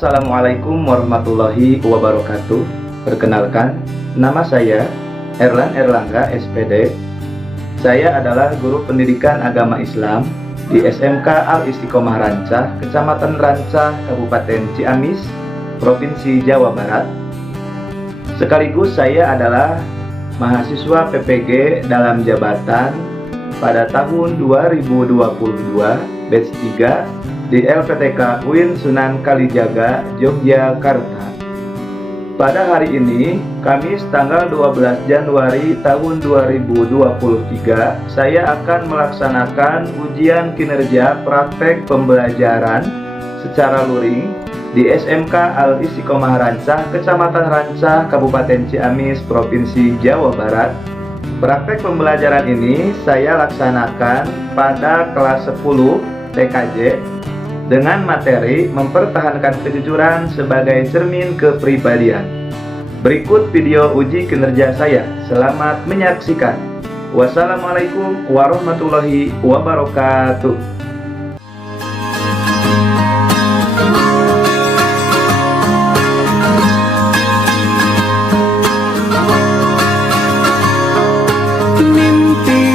Assalamualaikum warahmatullahi wabarakatuh. Perkenalkan, nama saya Erlan Erlangga SPD. Saya adalah guru pendidikan agama Islam di SMK Al-Istiqomah Rancah, Kecamatan Rancah, Kabupaten Ciamis, Provinsi Jawa Barat. Sekaligus saya adalah mahasiswa PPG dalam jabatan pada tahun 2022 batch 3 di LPTK UIN Sunan Kalijaga, Yogyakarta. Pada hari ini, Kamis tanggal 12 Januari tahun 2023, saya akan melaksanakan ujian kinerja praktek pembelajaran secara luring di SMK Al-Istiqomah Rancah, Kecamatan Rancah, Kabupaten Ciamis, Provinsi Jawa Barat. Praktek pembelajaran ini saya laksanakan pada kelas 10 TKJ dengan materi mempertahankan kejujuran sebagai cermin kepribadian. Berikut video uji kinerja saya. Selamat menyaksikan. Wassalamualaikum warahmatullahi wabarakatuh. Mimpi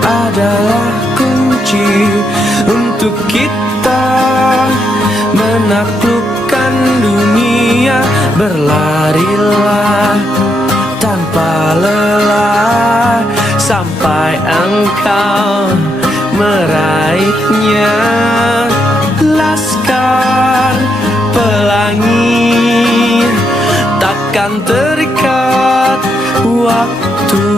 adalah kunci untuk kita menaklukkan dunia. Berlarilah tanpa lelah sampai engkau meraihnya. Laskar pelangi takkan terikat waktu.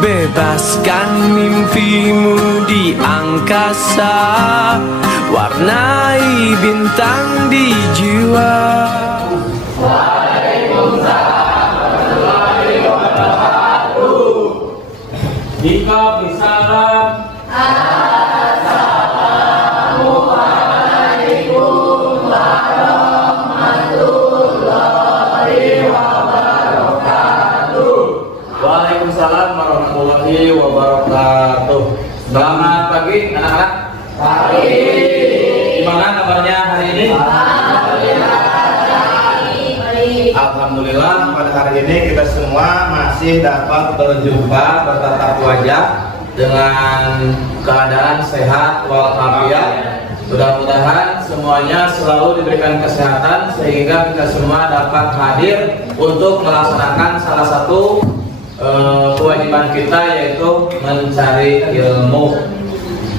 Bebaskan mimpimu di angkasa, warnai bintang di jiwa. Waalaikumsalam warahmatullahi wabarakatuh. Jika bisalam. Assalamualaikum warahmatullahi wabarakatuh. Waalaikumsalam warahmatullahi wabarakatuh. Selamat pagi anak-anak. Pagi. Gimana kabarnya hari ini? Alhamdulillah, pada hari ini kita semua masih dapat berjumpa bertatap wajah dengan keadaan sehat walafiat. Mudah-mudahan semuanya selalu diberikan kesehatan sehingga kita semua dapat hadir untuk melaksanakan salah satu kewajiban kita, yaitu mencari ilmu.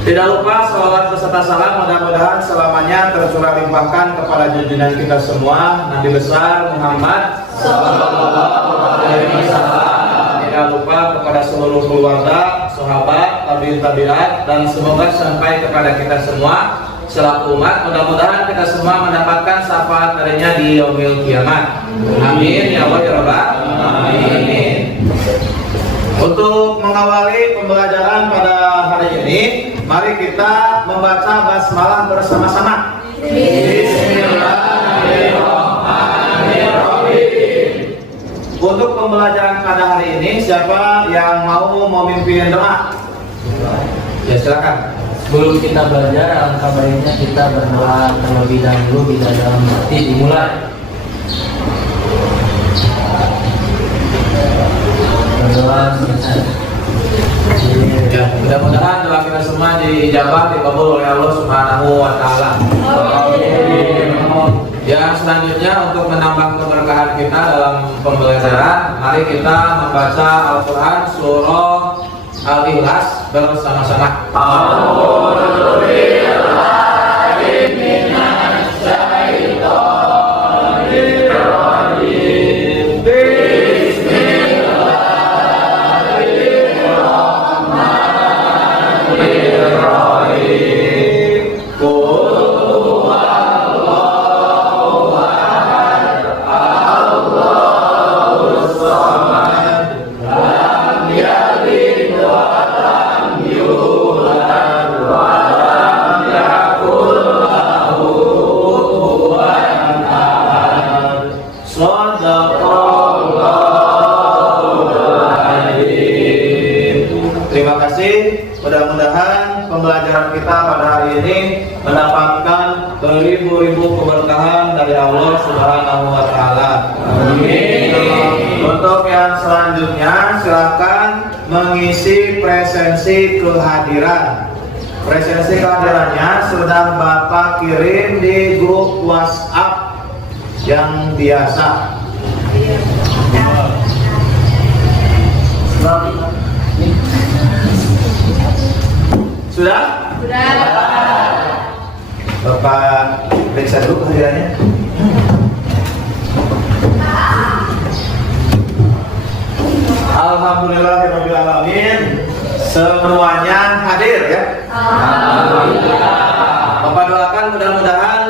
Tidak lupa salawat beserta salam mudah-mudahan selamanya tercurah limpahkan kepada junjungan kita semua Nabi besar Muhammad sallallahu alaihi wasallam. Tidak lupa kepada seluruh keluarga, sahabat, tabi'in, dan semoga sampai kepada kita semua selaku umat. Mudah-mudahan kita semua mendapatkan syafaat darinya di yaumil kiamat. Amin ya Allah ya Rabbal alamin. Untuk mengawali pembelajaran pada hari ini, mari kita membaca basmalah bersama-sama. Bismillahirrahmanirrahim. Untuk pembelajaran pada hari ini, siapa yang mau memimpin doa? Ya, silakan. Sebelum kita belajar, alangkah baiknya kita berdoa terlebih dahulu bila dalam hati dimulai. Berdoa ya, mudah-mudahan doa kita semua diijabah, dikabul oleh Allah Subhanahu wa taala. Yang selanjutnya, untuk menambah keberkahan kita dalam pembelajaran, mari kita membaca Al-Qur'an surah Al-Ikhlas bersama-sama. beribu-ribu keberkahan dari Allah Subhanahu wa taala. Amin. Untuk yang selanjutnya silakan mengisi presensi kehadiran. Presensi kehadirannya sudah Bapak kirim di grup WhatsApp yang biasa. Sudah? Sudah. Bapak periksa dulu kehadirannya. Alhamdulillahirabbil alamin. Semuanya hadir ya. Alhamdulillah. Bapak doakan mudah-mudahan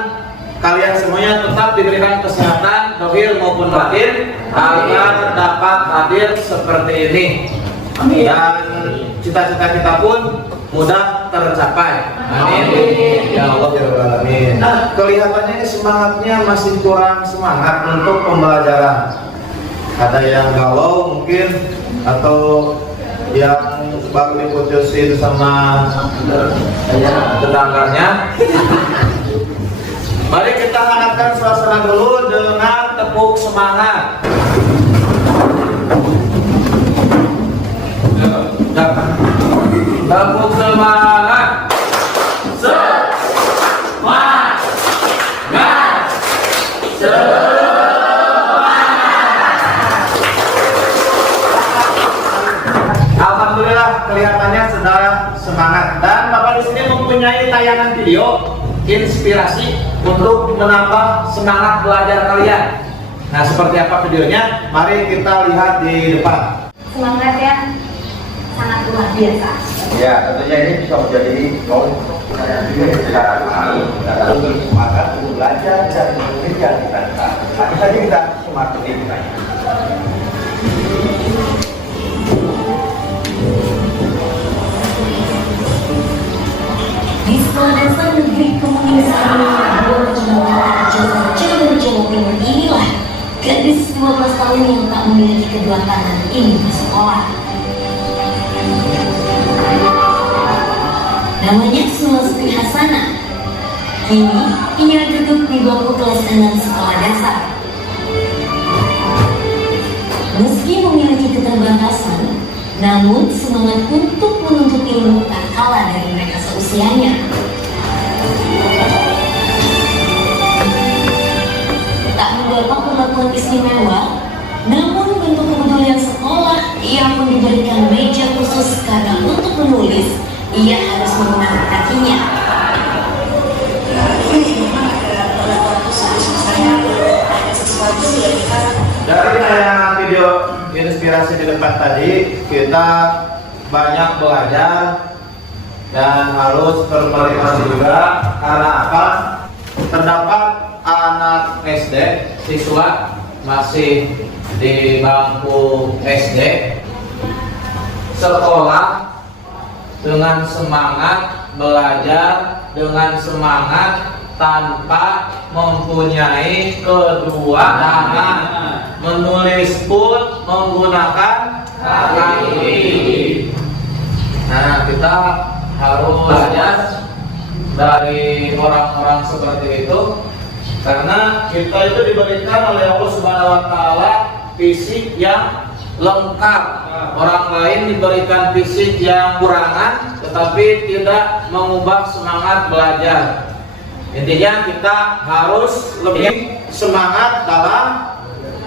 kalian semuanya tetap diberikan kesehatan zahir maupun batin agar dapat hadir seperti ini. Amin. Dan cita-cita kita pun mudah tercapai. Amin. Ya Allah ya Rabbal alamin. Nah, kelihatannya semangatnya masih kurang semangat untuk pembelajaran. Ada yang galau mungkin atau yang baru diputusin sama tetangganya. Mari kita hangatkan suasana dulu dengan tepuk semangat. Tepuk semangat. Semangat. Alhamdulillah kelihatannya sudah semangat dan Bapak di sini mempunyai tayangan video inspirasi untuk menambah semangat belajar kalian. Nah, seperti apa videonya? Mari kita lihat di depan. Semangat ya, sangat luar biasa. Ya, tentunya ini bisa menjadi momen secara kami dalam bersemangat untuk belajar dan menulis yang kita lakukan. Nanti saja kita semakin kita. Di sekolah dasar negeri Komunisasi Jawa Timur inilah gadis 12 tahun yang tak memiliki kedua tangan ini bersekolah. Namanya Sulastri Hasanah. Kini ia duduk di bangku kelas 6 sekolah dasar. Meski memiliki keterbatasan, namun semangat untuk menuntut ilmu tak kalah dari mereka seusianya. Tak mendapat perlakuan istimewa, namun bentuk kepedulian sekolah, ia pun diberikan meja khusus karena untuk menulis, ia harus menggunakan kakinya. Dari tayangan video inspirasi di depan tadi, kita banyak belajar dan harus termotivasi juga. Karena apa? Terdapat anak SD, siswa masih di bangku SD, sekolah dengan semangat belajar, dengan semangat tanpa mempunyai kedua tangan, menulis pun menggunakan kaki. Nah, kita harus belajar dari orang-orang seperti itu, karena kita itu diberikan oleh Allah Subhanahu wa taala fisik yang lengkap. Orang lain diberikan fisik yang kurangan tetapi tidak mengubah semangat belajar. Intinya kita harus lebih semangat dalam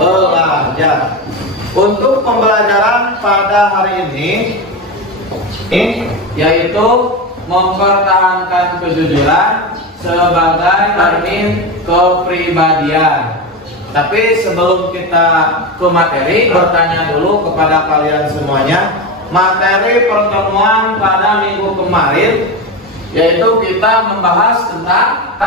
belajar. Untuk pembelajaran pada hari ini yaitu mempertahankan kejujuran sebagai cermin kepribadian. Tapi sebelum kita ke materi, bertanya dulu kepada kalian semuanya. Materi pertemuan pada minggu kemarin yaitu kita membahas tentang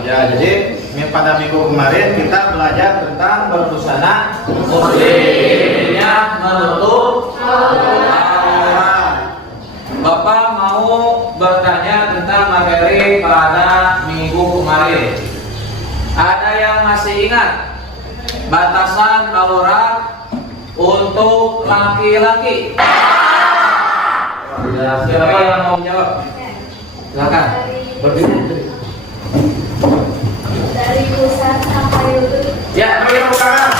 ya, jadi pada minggu kemarin kita belajar tentang berbusana muslimnya menutup aurat. Bapak mau bertanya tentang materi pada minggu kemarin. Ada yang masih ingat batasan aurat untuk laki-laki? Siapa yang mau menjawab? jawab. Silakan. Berdiri. Dari pusat sampai YouTube. Ya, beri tepuk tangan.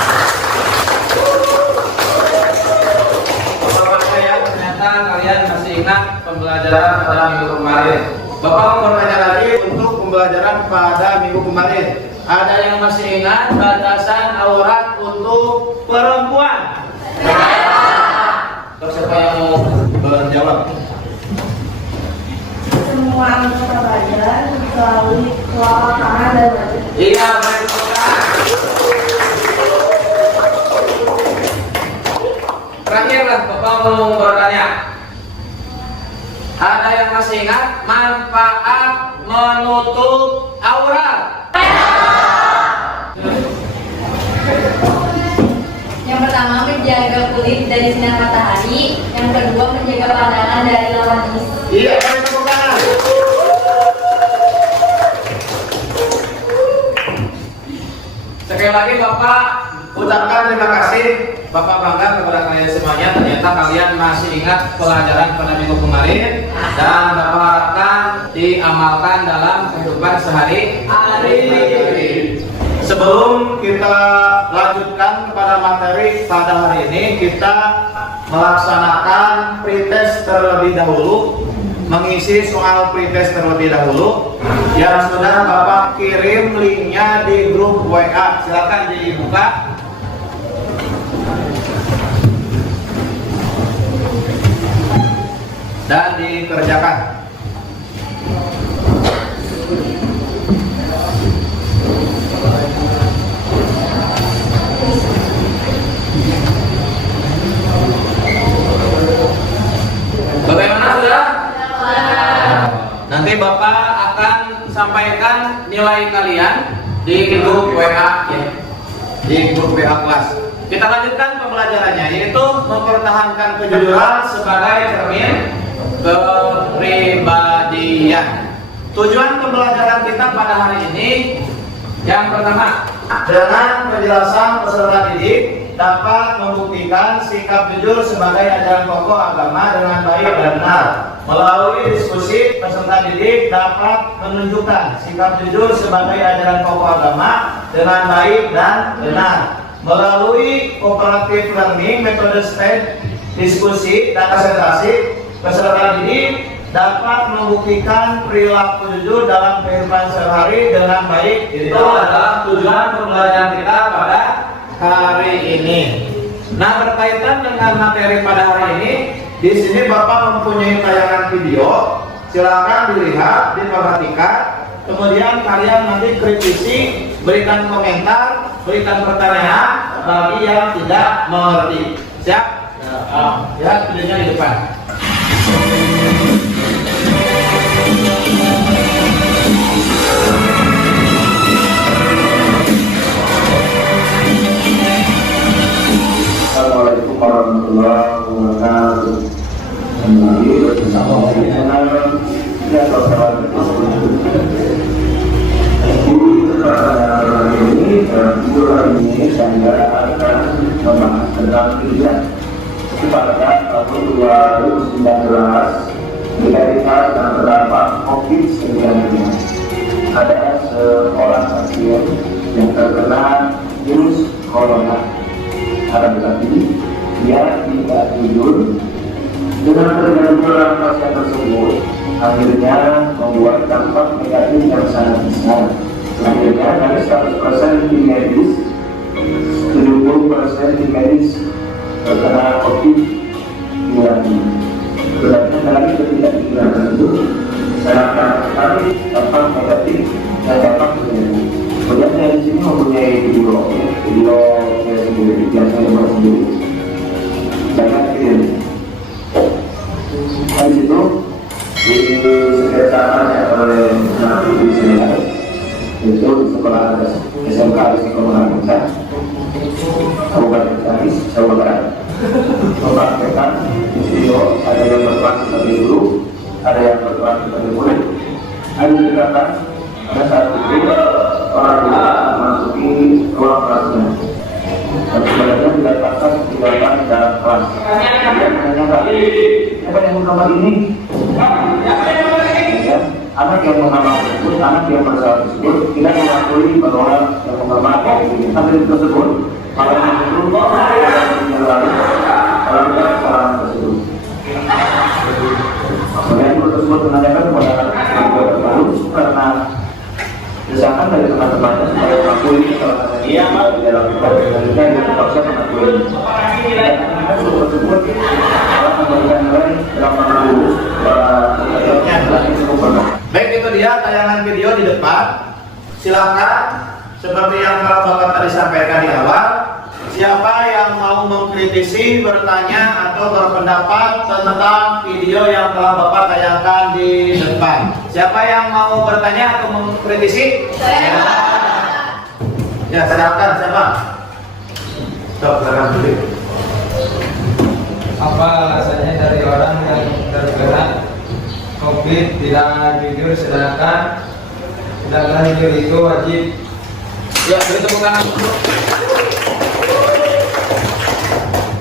Bapak saya, ternyata kalian masih ingat pembelajaran pada minggu kemarin. Bapak mau bertanya lagi untuk pembelajaran pada minggu kemarin. Ada yang masih ingat batasan aurat untuk perempuan? Terus siapa yang mau berjawab? Semua anggota badan melalui telapak tangan dan wajah. Iya, baik. Terakhirlah Bapak mau bertanya. Ada yang masih ingat manfaat menutup aurat? Yang pertama menjaga kulit dari sinar matahari, yang kedua menjaga pandangan dari lawan jenis. Iya, beri tepuk tangan. Sekali lagi Bapak ucapkan terima kasih. Bapak bangga kepada kalian semuanya. Ternyata kalian masih ingat pelajaran pada minggu kemarin dan Bapak harapkan diamalkan dalam kehidupan sehari-hari. Sebelum kita lanjutkan kepada materi pada hari ini, kita melaksanakan pretest terlebih dahulu, mengisi soal pretest terlebih dahulu yang sudah Bapak kirim linknya di grup WA. Silakan dibuka. Dan dikerjakan. Bagaimana sudah? Nanti Bapak akan sampaikan nilai kalian di grup WA ya. Di grup WA kelas. Kita lanjutkan pembelajarannya, yaitu mempertahankan kejujuran sebagai cermin kepribadian. Tujuan pembelajaran kita pada hari ini yang pertama, dengan penjelasan peserta didik dapat membuktikan sikap jujur sebagai ajaran pokok agama dengan baik dan benar. Melalui diskusi, peserta didik dapat menunjukkan sikap jujur sebagai ajaran pokok agama dengan baik dan benar. Melalui cooperative learning, metode STEM, diskusi, dan konsentrasi, peserta didik dapat membuktikan perilaku jujur dalam kehidupan sehari dengan baik. Itu adalah tujuan pembelajaran kita pada hari ini. Nah, berkaitan dengan materi pada hari ini, di sini Bapak mempunyai tayangan video. Silakan dilihat, diperhatikan. Kemudian kalian nanti kritisi, berikan komentar, berikan pertanyaan bagi yang tidak mengerti. Siap? Lihat videonya di depan. Assalamualaikum warahmatullahi wabarakatuh. Ini saya akan membahas tentang pilihan pada tahun 2019 dikaitkan dengan terdampak COVID-19. Ada seorang pasien yang terkena virus corona. Akan tetapi dia tidak jujur. Dengan ketidakjujuran pasien tersebut akhirnya membuat dampak negatif yang sangat besar. Akhirnya dari 100% tim medis, 70% tim medis terkena COVID-19. Berarti dari ketidakjujuran tersebut sangat sekali dampak negatif dan dampak terjadi. Kemudian saya di sini mempunyai video saya sendiri, biasanya buat sendiri. Saya kirim. Di situ diceritakan oleh anak di sini, itu di sekolah SMK Istiqomah Musa, Kabupaten Ciamis, Jawa Barat. Mempraktekkan video, ada yang berperan sebagai guru, ada yang berperan sebagai murid. Ada diceritakan ada satu video orang tua memasuki ruang kelasnya. Dan sebenarnya didapatkan tindakan dalam kelas. Dia menanyakan, apa yang kamar ini? anak yang mengamalkan tersebut, anak yang bersalah tersebut tidak mengakui bahwa yang menghormati hadis tersebut, maka yang berubah lalu melakukan kesalahan tersebut. Kemudian guru tersebut menanyakan kepada anak tersebut baru karena desakan dari teman-temannya supaya mengakui kesalahan dia di dalam kita yang terpaksa mengakui. Dan guru tersebut telah memberikan nilai 80. Baik, itu dia tayangan video di depan. Silakan seperti yang telah Bapak tadi sampaikan di awal, siapa yang mau mengkritisi, bertanya atau berpendapat tentang video yang telah Bapak tayangkan di depan. Siapa yang mau bertanya atau mengkritisi? Ya, silakan siapa? Stop, silakan dulu. Apa alasannya dari orang yang terkena COVID tidak jujur, sedangkan jujur itu wajib? Ya, beri tepuk tangan.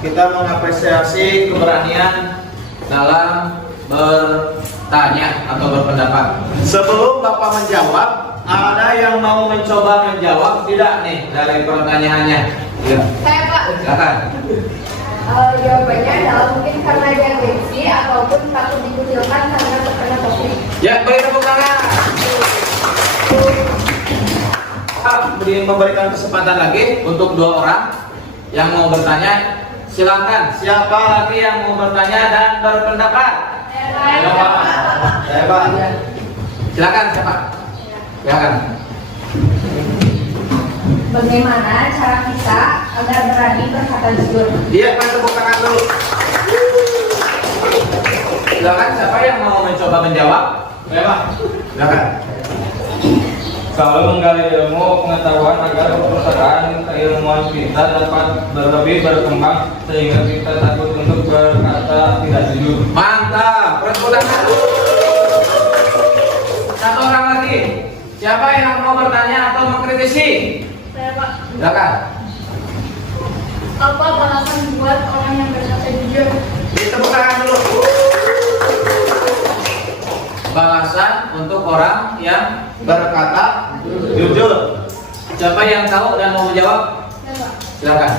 Kita mengapresiasi keberanian dalam bertanya atau berpendapat. Sebelum Bapak menjawab, ada yang mau mencoba menjawab tidak nih dari pertanyaannya? Ya. Saya Pak. Silakan. Jawabannya adalah mungkin karena dia gengsi ataupun takut dikucilkan karena terkena COVID. Ya, beri tepuk tangan. Memberikan kesempatan lagi untuk 2 orang yang mau bertanya. Silakan, siapa lagi yang mau bertanya dan berpendapat? Saya Pak. Silakan, siapa? Silakan. Bagaimana cara kita agar berani berkata jujur? Iya, kan tepuk tangan dulu. Silakan, siapa yang mau mencoba menjawab? Ya Pak. Silakan. Selalu menggali ilmu pengetahuan agar perpustakaan keilmuan kita dapat lebih berkembang sehingga kita takut untuk berkata tidak jujur. Mantap, tepuk tangan. Satu orang lagi. Siapa yang mau bertanya atau mengkritisi? Saya Pak. Silakan. Apa balasan buat orang yang berkata jujur? Tepuk tangan dulu. Balasan untuk orang yang berkata jujur. Siapa yang tahu dan mau menjawab? Saya Pak. Silakan.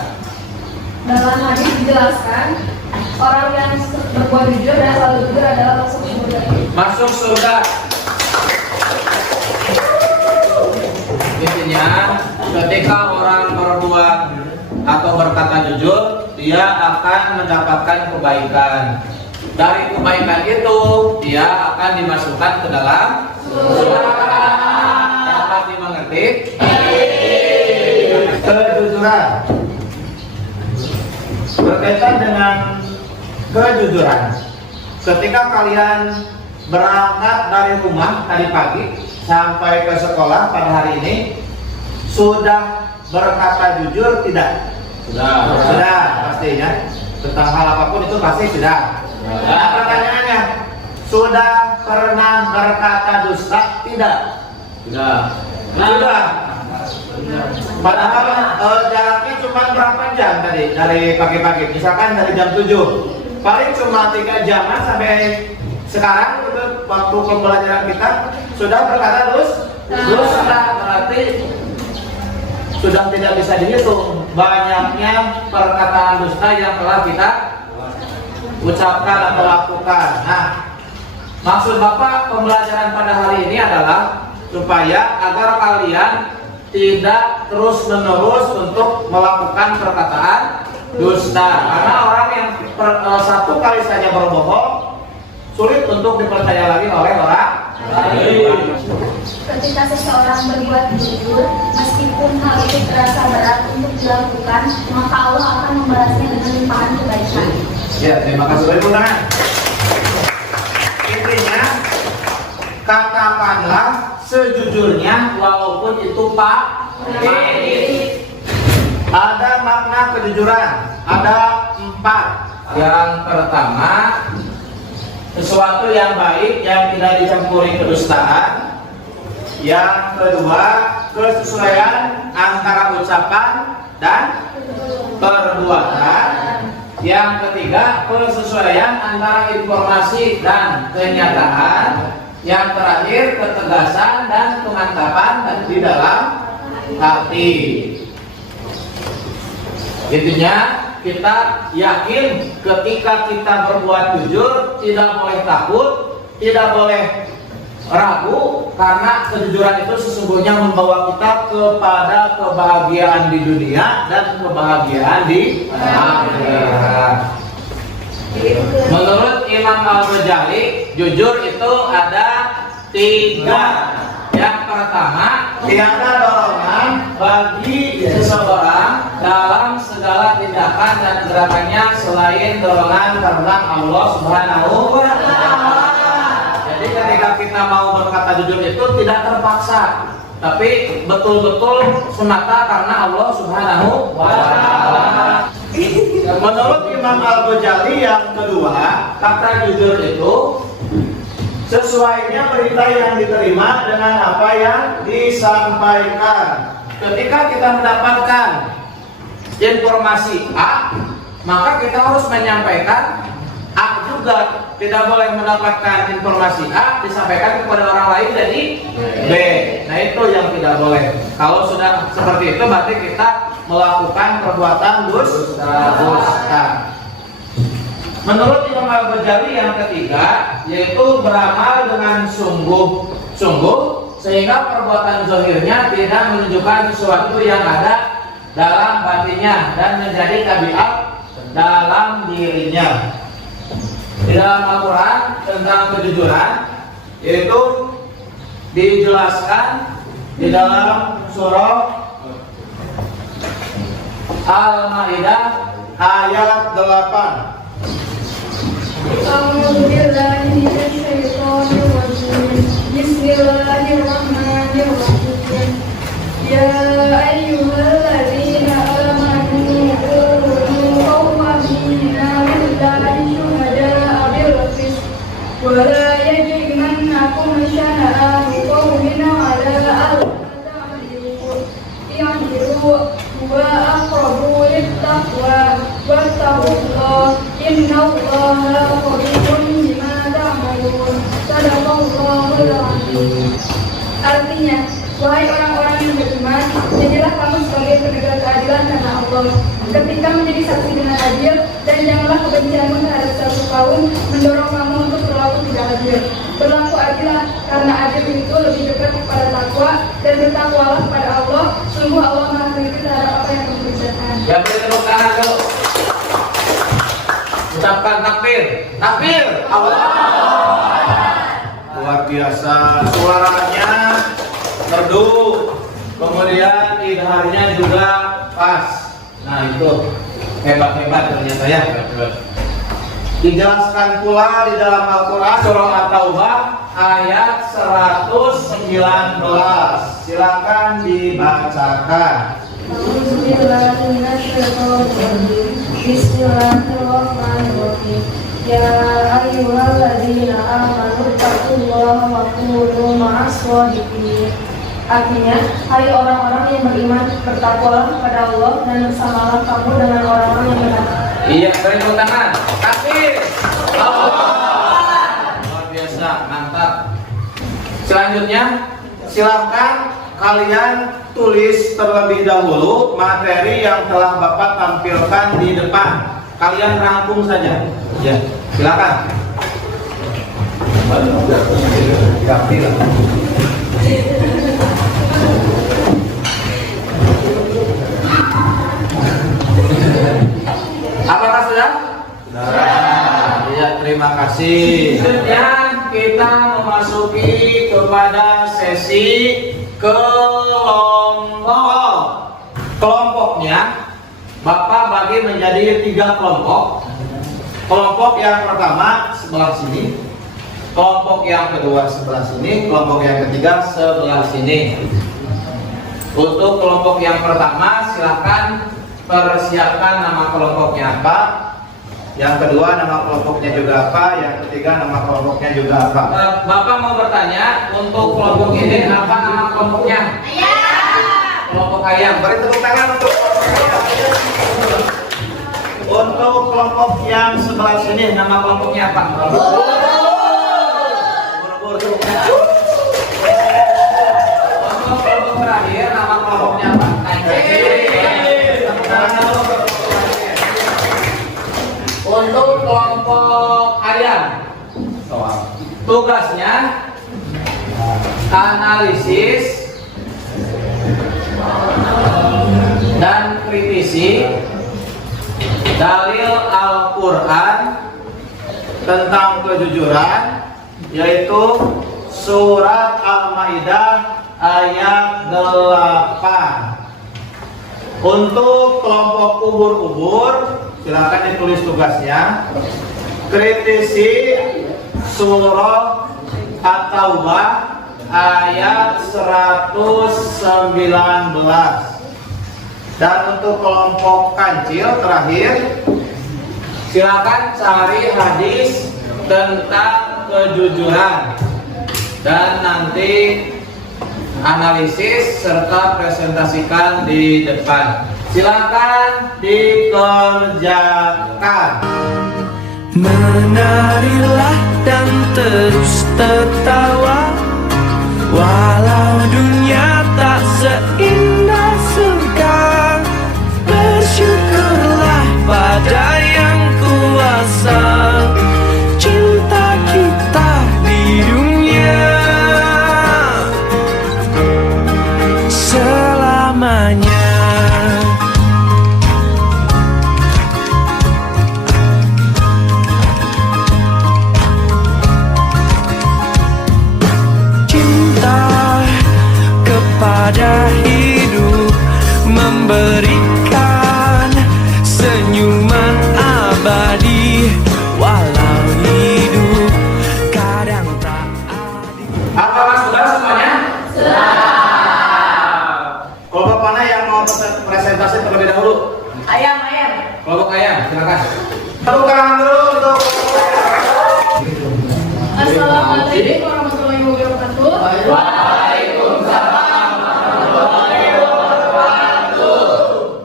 Dalam hadis dijelaskan orang yang berbuat jujur dan selalu jujur adalah masuk surga. Masuk surga. Intinya ketika orang berbuat atau berkata jujur, dia akan mendapatkan kebaikan. Dari kebaikan itu dia akan dimasukkan ke dalam surga. Dapat dimengerti? Kejujuran. Berkaitan dengan kejujuran. Ketika kalian berangkat dari rumah tadi pagi sampai ke sekolah pada hari ini, sudah berkata jujur tidak? Sudah pastinya. Tentang hal apapun itu pasti sudah. Nah, pertanyaannya, sudah pernah berkata dusta tidak? Sudah. Padahal jaraknya cuma berapa jam tadi dari pagi-pagi? Misalkan dari jam 7, paling cuma 3 jam sampai sekarang untuk waktu pembelajaran kita sudah berkata dusta. Berarti sudah tidak bisa dihitung banyaknya perkataan dusta yang telah kita ucapkan atau lakukan. Nah, maksud Bapak pembelajaran pada hari ini adalah supaya agar kalian tidak terus-menerus untuk melakukan perkataan dusta. Karena orang yang satu kali saja berbohong sulit untuk dipercaya lagi oleh orang lain. Ketika seseorang berbuat jujur, meskipun hal itu terasa berat untuk dilakukan, maka Allah akan membalasnya dengan limpahan kebaikan. Ya, terima kasih. Beri tangan. Intinya, katakanlah sejujurnya walaupun itu pahit. Ada makna kejujuran, ada 4. Yang pertama, sesuatu yang baik yang tidak dicampuri kedustaan. Yang kedua, kesesuaian antara ucapan dan perbuatan. Yang ketiga, kesesuaian antara informasi dan kenyataan. Yang terakhir ketegasan dan kemantapan di dalam hati. Intinya kita yakin ketika kita berbuat jujur, tidak boleh takut, tidak boleh ragu, karena kejujuran itu sesungguhnya membawa kita kepada kebahagiaan di dunia dan kebahagiaan di akhirat. Menurut Imam Al-Ghazali, jujur itu ada 3. Yang pertama, tiada dorongan bagi seseorang dalam segala tindakan dan gerakannya selain dorongan karena Allah Subhanahu wa Ta'ala. Jadi ketika kita mau berkata jujur itu tidak terpaksa, tapi betul-betul semata karena Allah Subhanahu wa Ta'ala. Menurut Imam Al-Ghazali yang kedua, kata jujur itu sesuainya berita yang diterima dengan apa yang disampaikan. Ketika kita mendapatkan informasi A, maka kita harus menyampaikan A juga. Tidak boleh mendapatkan informasi A disampaikan kepada orang lain jadi B. Nah itu yang tidak boleh. Kalau sudah seperti itu berarti kita melakukan perbuatan dusta. Menurut Imam Al-Ghazali yang ketiga, yaitu beramal dengan sungguh-sungguh sehingga perbuatan zahirnya tidak menunjukkan sesuatu yang ada dalam batinnya dan menjadi tabiat dalam dirinya. Di dalam Al-Quran tentang kejujuran yaitu dijelaskan di dalam surah Al-Maidah ayat 8. Bismillahirrahmanirrahim. Ya ayyuhalladzina amanu kunu qawwamina billahi syuhada'a bil qist wa la yajrimannakum shana'anu qawmin 'ala alla ta'dilu i'dilu wa aqrabu lit-taqwa wattaqullaha innallaha khabirun bima ta'malun. Shadaqallahul 'azim. Artinya, wahai orang-orang yang beriman, jadilah kamu sebagai penegak keadilan karena Allah. Ketika menjadi saksi dengan adil, dan janganlah kebencianmu terhadap satu kaum mendorong kamu untuk berlaku tidak adil. Berlaku adillah, karena adil itu lebih dekat kepada takwa, dan bertakwalah kepada Allah. Sungguh Allah Maha Teliti terhadap apa yang kamu kerjakan. Ya, beri tepuk tangan dulu. Ucapkan takbir. Takbir. Allah. Luar biasa suaranya merdu, kemudian idharnya juga pas. Nah itu hebat-hebat ternyata ya. Dijelaskan pula di dalam Al-Quran surah At-Taubah ayat 119. Silakan dibacakan. Bismillahirrahmanirrahim. Ya ayyuhalladzina amanu taqullaha wa kunu ma'as shodiqin. Artinya, hai orang-orang yang beriman, bertakwalah kepada Allah dan bersamalah kamu dengan orang-orang yang benar. Iya, beri tepuk tangan. Takbir. Allah. Luar biasa, mantap. Selanjutnya, silakan kalian tulis terlebih dahulu materi yang telah Bapak tampilkan di depan. Kalian rangkum saja. Ya, silakan. Apakah sudah? Ya, terima kasih. Selanjutnya kita memasuki kepada sesi kelompok. Kelompoknya Bapak bagi menjadi 3 kelompok. Kelompok yang pertama sebelah sini, kelompok yang kedua sebelah sini, kelompok yang ketiga sebelah sini. Untuk kelompok yang pertama silakan persiapkan nama kelompoknya apa. Yang kedua nama kelompoknya juga apa. Yang ketiga nama kelompoknya juga apa. Bapak mau bertanya, untuk kelompok ini apa nama kelompoknya? Kelompok ayam. Beri tepuk tangan untuk kelompok yang sebelah sini. Nama kelompoknya apa? Ubur-ubur. Untuk kelompok terakhir, nama kelompoknya apa? Untuk kelompok harian, tugasnya analisis dan kritisi dalil Al-Quran tentang kejujuran, yaitu surat Al-Maidah ayat 8. Untuk kelompok ubur-ubur, silakan ditulis tugasnya. Kritisi surah At-Taubah ayat 119. Dan untuk kelompok kancil terakhir, silakan cari hadis tentang kejujuran dan nanti analisis serta presentasikan di depan. Silakan dikerjakan. Menarilah dan terus tertawa, walau dunia tak seindah surga. Bersyukurlah pada yang kuasa, cinta kita di dunia selamanya. Pada hidup memberikan senyuman abadi, walau hidup kadang tak adil. Apakah sudah semuanya? Sudah. Kelompok mana yang mau presentasi terlebih dahulu? Ayam. Kelompok ayam, silakan. Tepuk tangan dulu untuk Assalamualaikum warahmatullahi wabarakatuh.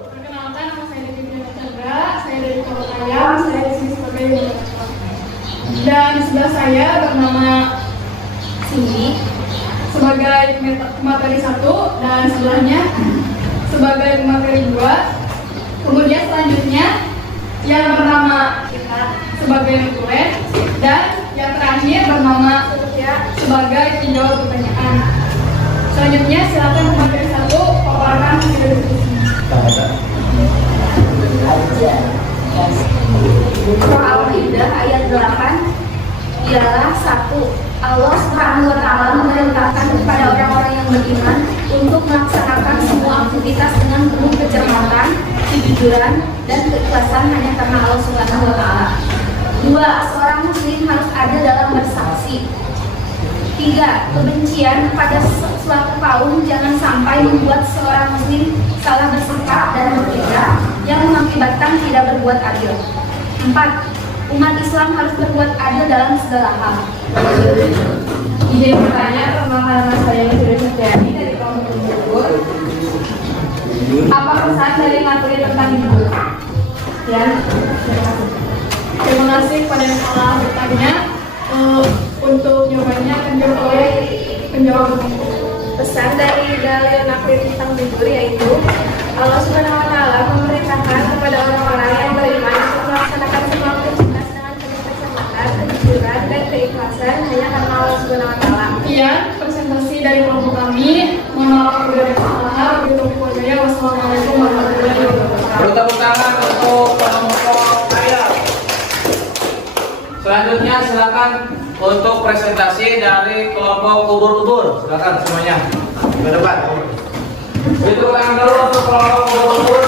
Perkenalkan, nama saya Devi Chandra. Saya dari kelompok ayam. Saya di sini sebagai moderator. Dan di sebelah saya bernama Cindy sebagai pemateri 1 dan sebelahnya sebagai pemateri 2. Kemudian selanjutnya yang bernama kita sebagai notulen dan yang terakhir bernama Sofia sebagai penjawab pertanyaan. Selanjutnya silakan pemateri 1 paparkan hasil diskusi. Surah Al-Maidah ayat 8 ialah 1. Allah Subhanahu wa Ta'ala memerintahkan kepada orang-orang yang beriman untuk melaksanakan semua aktivitas dengan penuh kecermatan, kejujuran, dan keikhlasan hanya karena Allah Subhanahu wa Ta'ala. 2. Seorang muslim harus adil dalam bersaksi. 3. Kebencian pada suatu kaum jangan sampai membuat seorang muslim salah bersikap dan bertindak yang mengakibatkan tidak berbuat adil. 4. Umat Islam harus berbuat adil dalam segala hal. Izin bertanya, perkenalkan nama saya Sri Supriyani dari kelompok ubur-ubur. Apa pesan dari materi tentang jujur? Ya, terima kasih pada yang telah bertanya. Untuk jawabannya akan dijawab oleh penjawab. Pesan dari dalil nakli tentang jujur yaitu Allah Subhanahu wa Ta'ala memerintahkan kepada orang-orang yang beriman untuk melaksanakan semua aktivitas dengan penuh kecermatan, kejujuran, dan keikhlasan hanya karena Allah Subhanahu wa Ta'ala. Iya, presentasi dari kelompok kami. Mohon maaf apabila ada kesalahan. Begitu keluarganya. Wassalamualaikum warahmatullahi wabarakatuh. Tepuk tangan untuk kelompok ayam. Selanjutnya silakan untuk presentasi dari kelompok ubur-ubur. Silakan semuanya ke depan. Itu yang dulu untuk kelompok ubur-ubur.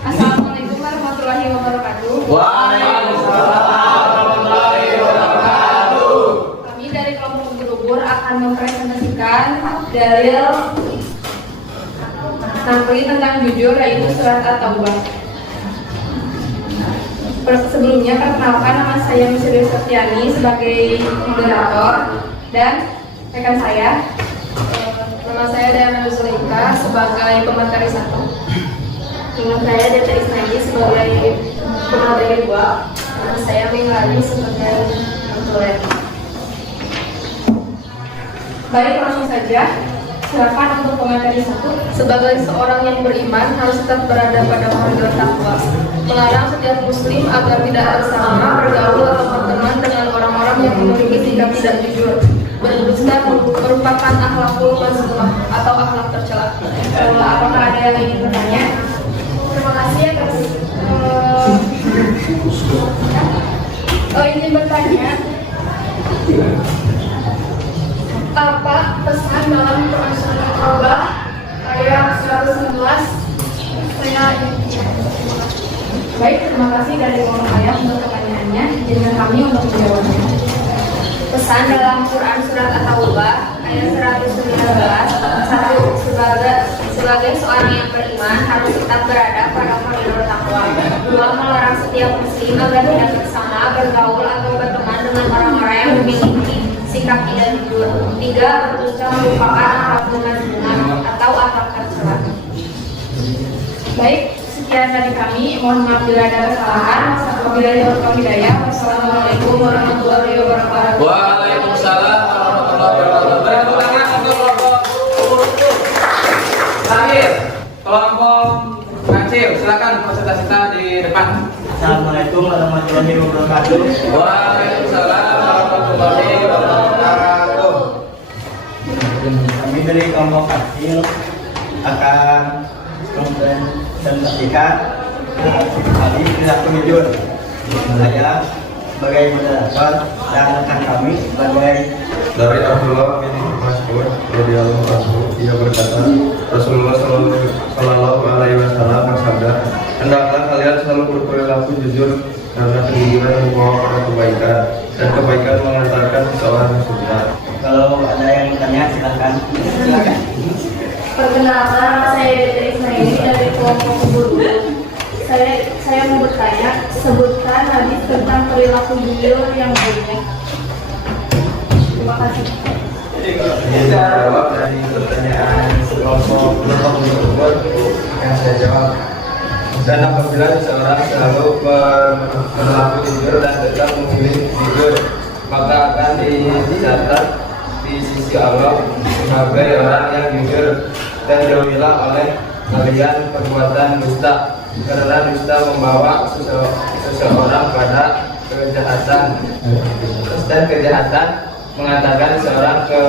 Assalamualaikum warahmatullahi wabarakatuh. Waalaikumsalam warahmatullahi wabarakatuh. Kami dari kelompok ubur-ubur akan mempresentasikan dalil nakli tentang jujur yaitu surat At-Taubah. Sebelumnya perkenalkan, nama saya Sri Supriyani sebagai moderator dan rekan saya. Nama saya Dayana Zulika sebagai pemateri 1. Nama saya Deta Isnadi sebagai pemateri 2. Nama saya Mengalani sebagai konsulen. Baik, langsung saja. Silakan untuk komentari satu. Sebagai seorang yang beriman harus tetap berada pada koridor takwa. Melarang setiap muslim agar tidak bersama, bergaul atau berteman dengan orang-orang yang memiliki sikap tidak jujur. Berdusta merupakan akhlakul mazmumah atau akhlak tercela. Apakah ada yang ingin bertanya? Terima kasih atas izin bertanya. Apa pesan dalam Quran Surat Al-Taubah ayat 111? Baik, terima kasih dari Mama Ayah untuk pertanyaannya. Izinkan kami untuk menjawabnya. Pesan dalam Quran Surat At-Taubah ayat 119, sebagai seorang yang beriman harus tetap berada pada koridor takwa. 2. Melarang setiap muslim agar tidak bersama, bergaul atau berteman dengan orang-orang yang memiliki sikap tidak jujur. 3. Berdusta merupakan akhlakul mazmumah atau akhlak tercela. Baik, sekian dari kami. Mohon maaf bila ada kesalahan. Wassalamualaikum warahmatullahi wabarakatuh. Waalaikumsalam warahmatullahi wabarakatuh. Beri tepuk tangan untuk kelompok terakhir, kelompok kecil. Silakan peserta-peserta di depan. Assalamualaikum warahmatullahi wabarakatuh. Waalaikumsalam warahmatullahi wabarakatuh. Kami dari kelompok kecil akan mempresentasikan hadis perilaku jujur. Saya sebagai moderator dan rekan kami sebagai Dari Abdullah bin Mas'ud radhiyallahu anhu, ia berkata, Rasulullah sallallahu alaihi wasallam bersabda, hendaklah kalian selalu berperilaku jujur karena kejujuran membawa pada kebaikan dan kebaikan mengantarkan seseorang ke surga. kalau ada yang bertanya silakan. Perkenalkan, saya Dede Ismaili dari kelompok Kubur. Saya mau bertanya, sebutkan hadis tentang perilaku jujur yang banyak. Terima kasih. Saya jawab dari pertanyaan kelompok Kubur yang saya jawab. Dan apabila seseorang selalu berlaku jujur dan tetap memilih jujur, maka akan dicatat di sisi Allah sebagai orang yang jujur. Dan jauhilah oleh kalian perbuatan dusta, karena dusta membawa seseorang pada kejahatan, dan kejahatan mengantarkan seseorang ke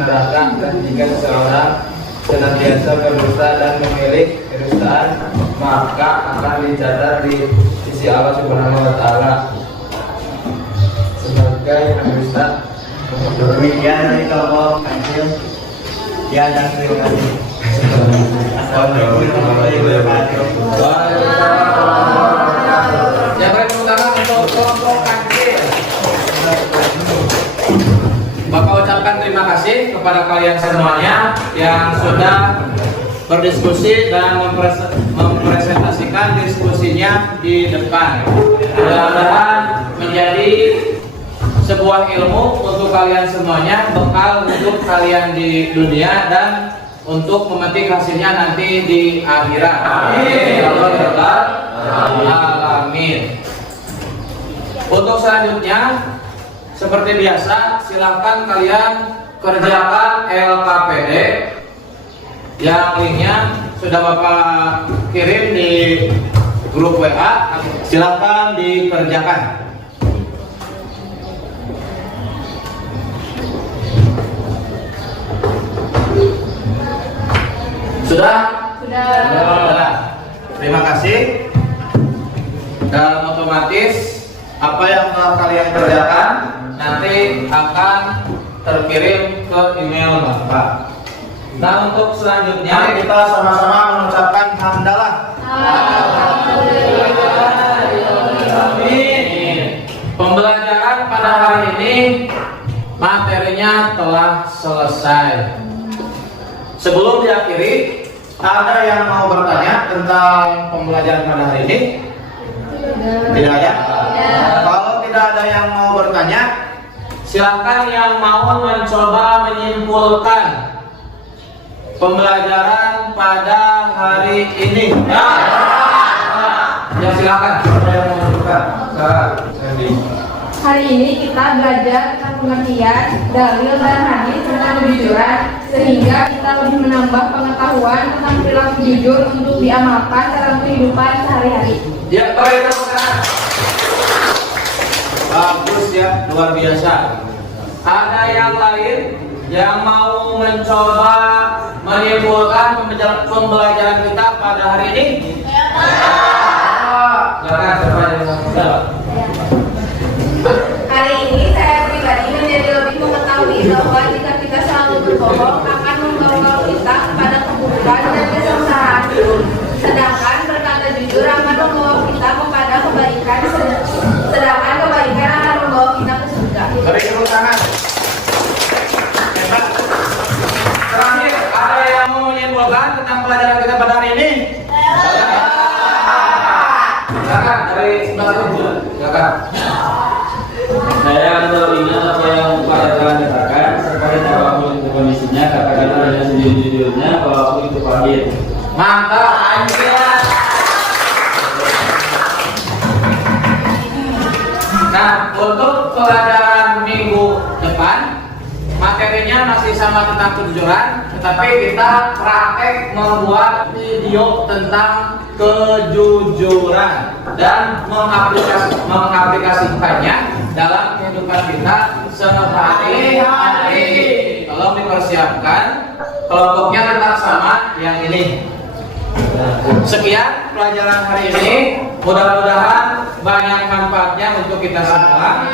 neraka. Dan jika seseorang senantiasa berdusta dan memilih kedustaan, maka akan dicatat di sisi Allah Subhanahu wa Ta'ala sebagai pendusta. Demikian dari kelompok kecil. Ya, dan terima kasih. Assalamualaikum warahmatullahi wabarakatuh. Yang beri tangan untuk kelompok kecil. Bapak ucapkan terima kasih kepada kalian semuanya yang sudah berdiskusi dan mempresentasikan diskusinya di depan. Mudah-mudahan menjadi sebuah ilmu untuk kalian semuanya, bekal untuk kalian di dunia dan untuk memetik hasilnya nanti di akhirat. Amin. Alamin. Untuk selanjutnya, seperti biasa, silakan kalian kerjakan LKPD yang linknya sudah Bapak kirim di grup WA. Silakan dikerjakan. Sudah? Sudah. Terima kasih. Dan otomatis apa yang telah kalian kerjakan nanti akan terkirim ke email Bapak. Nah, untuk selanjutnya kita sama-sama mengucapkan hamdalah. Amin. Pembelajaran pada hari ini materinya telah selesai. Sebelum diakhiri, ada yang mau bertanya tentang pembelajaran pada hari ini? Tidak ada? Kalau tidak ada yang mau bertanya, silakan yang mau mencoba menyimpulkan pembelajaran pada hari ini. Ya silakan. Ada yang mau bertanya? Hari ini kita belajar tentang pengertian, dalil dan hadis tentang kejujuran, sehingga kita lebih menambah pengetahuan tentang perilaku jujur untuk diamalkan dalam kehidupan sehari-hari. Ya, baik, bagus ya, luar biasa. Ada yang lain yang mau mencoba menyimpulkan pembelajaran kita pada hari ini? Hari ini saya pribadi menjadi lebih mengetahui bahwa jika kita selalu berbohong akan membawa kita kepada keburukan dan kesengsaraan. Sedangkan berkata jujur akan membawa kita kepada kebaikan, sedangkan kebaikan akan membawa kita ke surga. Beri tepuk tangan. Hebat. Terakhir, ada yang mau menyimpulkan tentang pelajaran kita pada hari ini? Silakan dari sebelah sana. Silakan. Saya selalu ingat apa yang Pak Erwan katakan, seperti apapun itu kondisinya, katakanlah dengan sejujurnya bahwa aku itu pahit. Mantap, anjir. Nah, untuk pelajaran minggu depan, materinya masih sama tentang kejujuran, tetapi kita praktek membuat video tentang kejujuran dan mengaplikasikannya dalam kehidupan kita sehari-hari. Tolong dipersiapkan, kelompoknya tetap sama yang ini. Sekian pelajaran hari ini, mudah-mudahan banyak manfaatnya untuk kita semua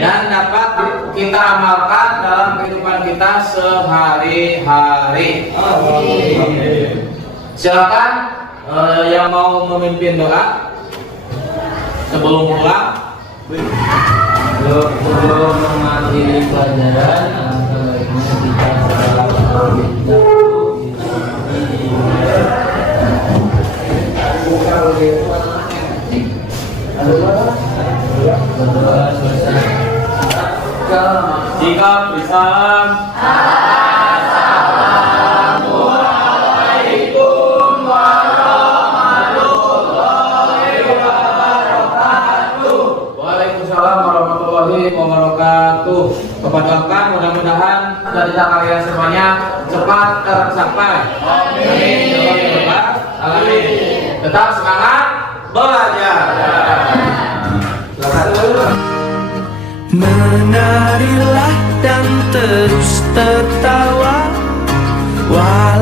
dan dapat kita amalkan dalam kehidupan kita sehari-hari. Silakan yang mau memimpin doa sebelum pulang. Sebelum mengakhiri pelajaran, sebaiknya kita Jika bisa, Assalamualaikum warahmatullahi wabarakatuh. Waalaikumsalam warahmatullahi wabarakatuh. Kepada mudah-mudahan cita-cita kalian semuanya cepat tercapai. Amin. Amin. Tetap semangat belajar. Menarilah dan terus tertawa walau